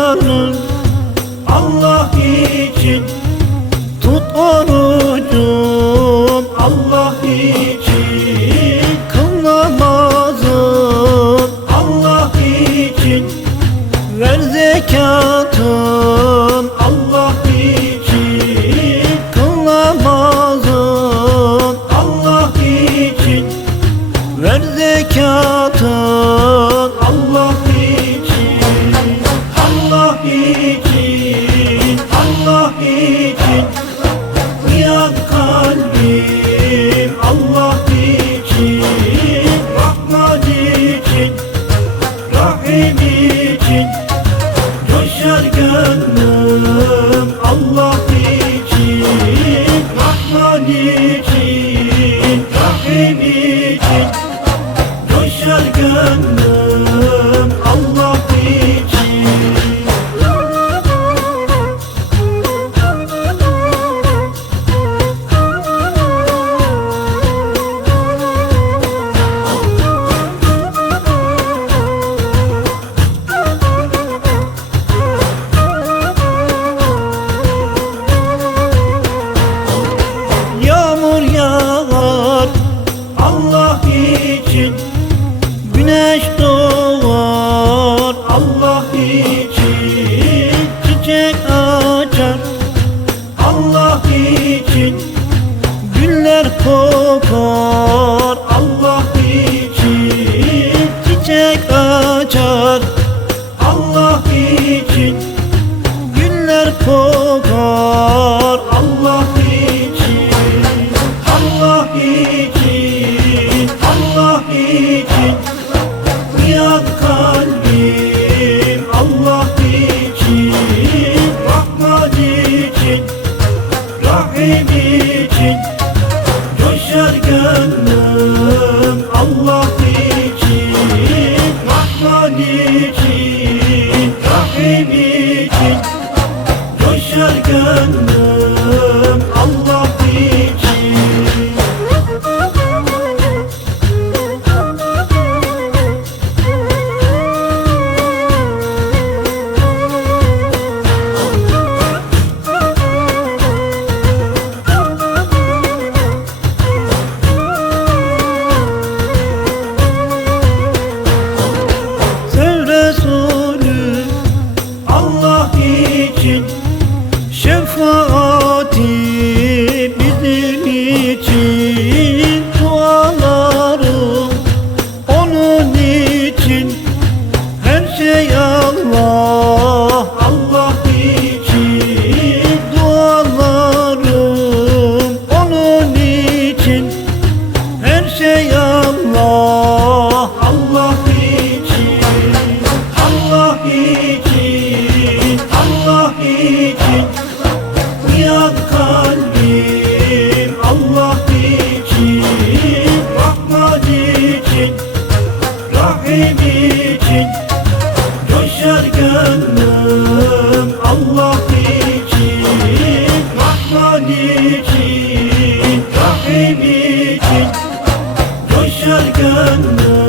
canım Allah için Tut orucum. Allah için Kıl namazım. Allah için Ver zekatım. Allah için Kıl namazım. Allah için Ver zekatım. rahim için Coşar gönlüm Allah için Rahman için. Allah için. Güller kokar Allah için yar gönlüm London.